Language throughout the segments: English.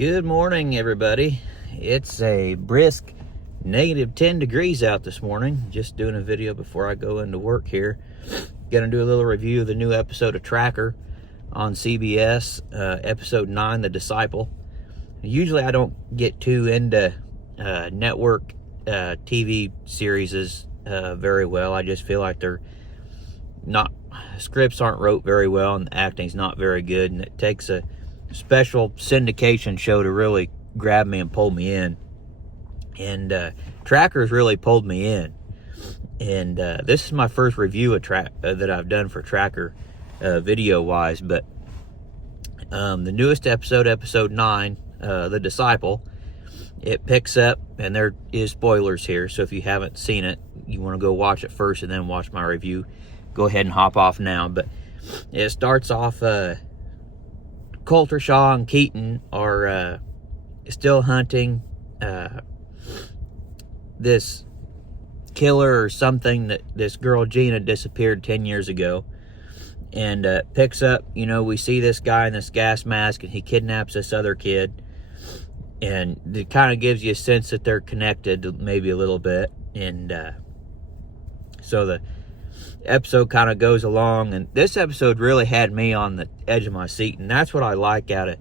Good morning, everybody. It's a brisk -10 degrees out this morning. Just doing a video before I go into work here. Gonna do a little review of the new episode of Tracker on CBS, episode 9, The Disciple. Usually I don't get too into network TV series very well. I just feel like scripts aren't wrote very well and the acting's not very good, and it takes a special syndication show to really grab me and pull me in. And Tracker's really pulled me in. And this is my first review of that I've done for Tracker video-wise. But the newest episode, episode 9, The Disciple, it picks up, and there is spoilers here. So if you haven't seen it, you want to go watch it first and then watch my review, go ahead and hop off now. But it starts off... Colter, Shaw, and Keaton are still hunting this killer or something that this girl Gina disappeared 10 years ago. And picks up, we see this guy in this gas mask, and he kidnaps this other kid. And it kind of gives you a sense that they're connected maybe a little bit. And so the episode kind of goes along, and this episode really had me on the edge of my seat, and that's what I like out of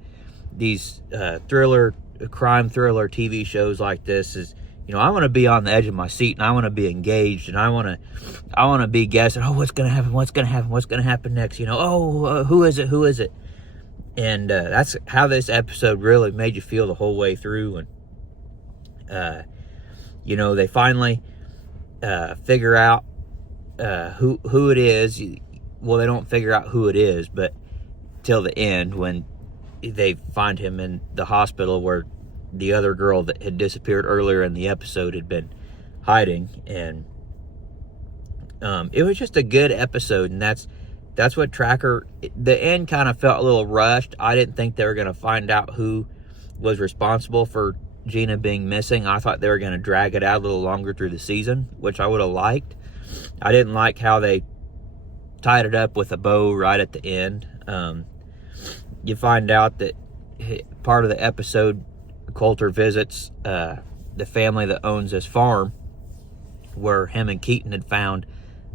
these crime thriller TV shows like this is, I want to be on the edge of my seat, and I want to be engaged, and I want to be guessing, what's going to happen next, who is it, and that's how this episode really made you feel the whole way through. And they finally figure out who it is. Well, they don't figure out who it is, but till the end when they find him in the hospital where the other girl that had disappeared earlier in the episode had been hiding. And it was just a good episode, and that's what Tracker, the end kind of felt a little rushed. I didn't think they were going to find out who was responsible for Gina being missing. I thought they were going to drag it out a little longer through the season, which I would have liked. I didn't like how they tied it up with a bow right at the end. You find out that part of the episode, Colter visits the family that owns this farm where him and Keaton had found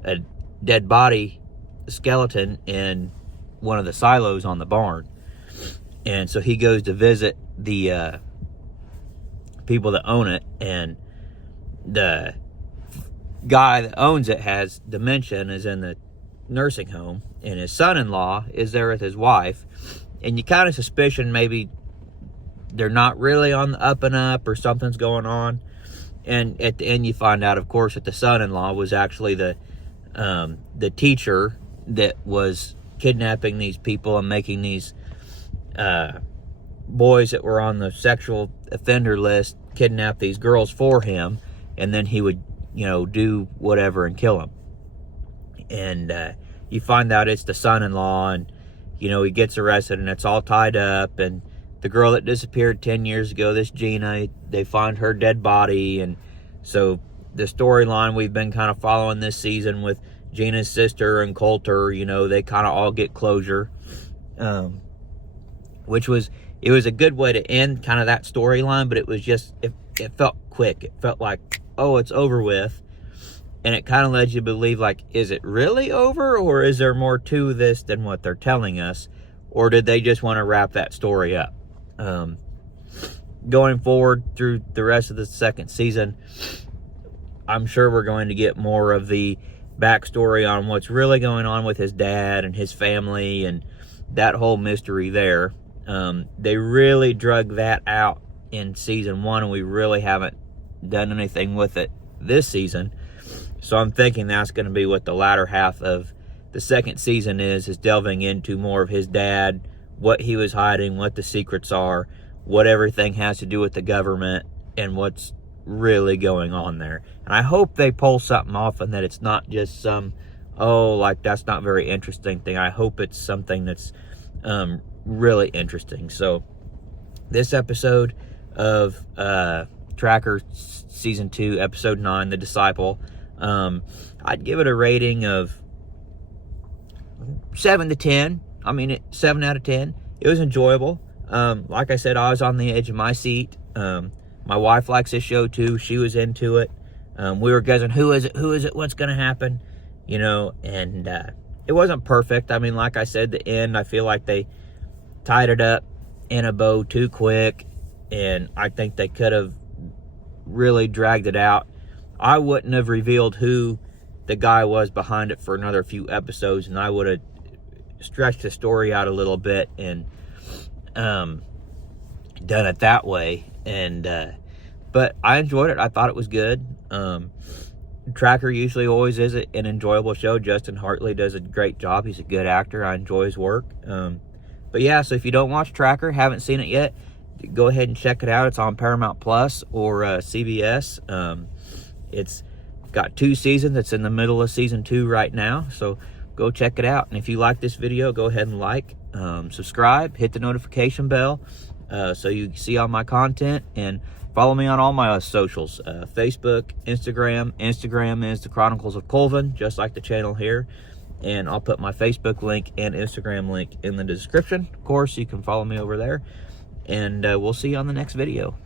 a dead body skeleton in one of the silos on the barn. And so he goes to visit the people that own it, and the guy that owns it has dementia and is in the nursing home, and his son-in-law is there with his wife, and you kind of suspicion maybe they're not really on the up and up or something's going on. And at the end you find out, of course, that the son-in-law was actually the teacher that was kidnapping these people and making these boys that were on the sexual offender list kidnap these girls for him, and then he would do whatever and kill him. And you find out it's the son-in-law, and he gets arrested, and it's all tied up. And the girl that disappeared 10 years ago, this Gina, they find her dead body. And so the storyline we've been kind of following this season with Gina's sister and Colter, they kind of all get closure, which was a good way to end kind of that storyline. But it was just, it felt quick. It felt like, it's over with. And it kind of led you to believe, like, is it really over, or is there more to this than what they're telling us? Or did they just want to wrap that story up? Going forward through the rest of the second season, I'm sure we're going to get more of the backstory on what's really going on with his dad and his family and that whole mystery there. They really drug that out in season 1, and we really haven't done anything with it this season. So I'm thinking that's going to be what the latter half of the second season is delving into more of his dad, what he was hiding, what the secrets are, what everything has to do with the government, and what's really going on there. And I hope they pull something off, and that it's not just some, that's not very interesting thing. I hope it's something that's really interesting. So this episode of Tracker season 2, episode 9, The Disciple, I'd give it a rating of 7 to 10. 7 out of 10. It was enjoyable. Like I said, I was on the edge of my seat. My wife likes this show too. She was into it. We were guessing, who is it, what's going to happen, you know, and it wasn't perfect. I mean, like I said, the end, I feel like they tied it up in a bow too quick, and I think they could have really dragged it out. I wouldn't have revealed who the guy was behind it for another few episodes, and I would have stretched the story out a little bit and done it that way. And but I enjoyed it. I thought it was good. Tracker usually always is an enjoyable show. Justin Hartley does a great job. He's a good actor. I enjoy his work. But yeah, so if you don't watch Tracker, haven't seen it yet, go ahead and check it out. It's on Paramount Plus or CBS. It's got 2 seasons. It's in the middle of season 2 right now, so go check it out. And if you like this video, go ahead and like, subscribe, hit the notification bell so you see all my content, and follow me on all my socials, Facebook, Instagram. Instagram is The Chronicles of Colvin, just like the channel here. And I'll put my Facebook link and Instagram link in the description. Of course, you can follow me over there. And we'll see you on the next video.